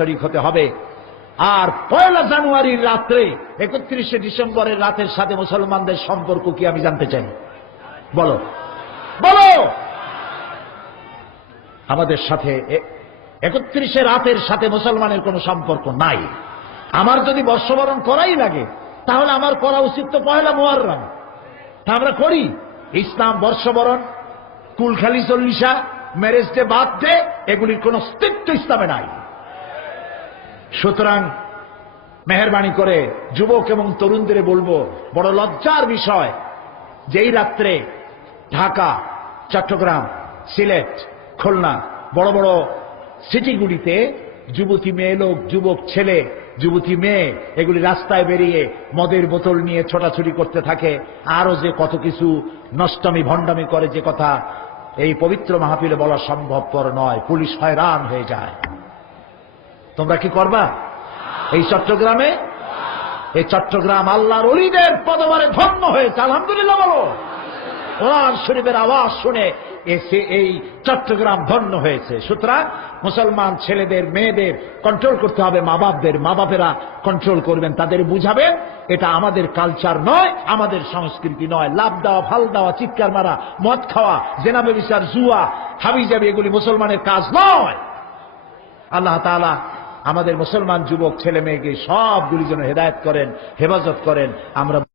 শরিক হতে হবে। আর পয়লা জানুয়ারির রাত্রে, একত্রিশে ডিসেম্বরের রাতের সাথে মুসলমানদের সম্পর্ক কি আমি জানতে চাই? বলো। বলো! আমাদের সাথে একত্রিশে রাতের সাথে মুসলমানের কোনো সম্পর্ক নাই। আমার যদি বর্ষবরণ করাই লাগে, তাহলে আমার করা উচিত তো পয়লা মোয়াররাম তা আমরা করি। ইসলাম বর্ষবরণ, কুলখালি চল্লিশা ম্যারেজ ডে বাদ ডে এগুলির কোন অস্তিত্ব ইসলামে নাই। সুতরাং মেহরবানি করে যুবক এবং তরুণদের বলব, বড় লজ্জার বিষয় যেই রাত্রে ঢাকা, চট্টগ্রাম, সিলেট, খুলনা, বড় বড় সিটিগুলিতে যুবতী মেয়ে লোক, যুবক ছেলে, যুবতী মেয়ে এগুলি রাস্তায় বেরিয়ে মদের বোতল নিয়ে ছোটাছুটি করতে থাকে, আরও যে কত কিছু নষ্টমী ভণ্ডামি করে যে কথা, এই পবিত্র মাহফিলে বলা সম্ভবপর নয়, পুলিশ হয়রান হয়ে যায়। তোমরা কি করবা? এই চট্টগ্রামে? এই চট্টগ্রাম আল্লাহর অলিদের পদবারে ধন্য হয়েছে, আলহামদুলিল্লাহ বলো। কোরআন শরীফের আওয়াজ শুনে এসে এই চট্টগ্রাম ধন্য হয়েছে। সুতরাং মুসলমান ছেলেদের, মেয়েদের কন্ট্রোল করতে হবে মা বাপদের মা বাপেরা কন্ট্রোল করবেন, তাদের বুঝাবেন, এটা আমাদের কালচার নয়, আমাদের সংস্কৃতি নয়। লাভ দেওয়া, ফাল দেওয়া, চিৎকার মারা, মদ খাওয়া জেনাবে বিচার জুয়া হাবি যাবি এগুলি মুসলমানের কাজ নয়। আল্লাহ তাআলা আমাদের মুসলমান যুবক ছেলে মেয়েকে সবগুলি যেন হেদায়ত করেন হেফাজত করেন। আমরা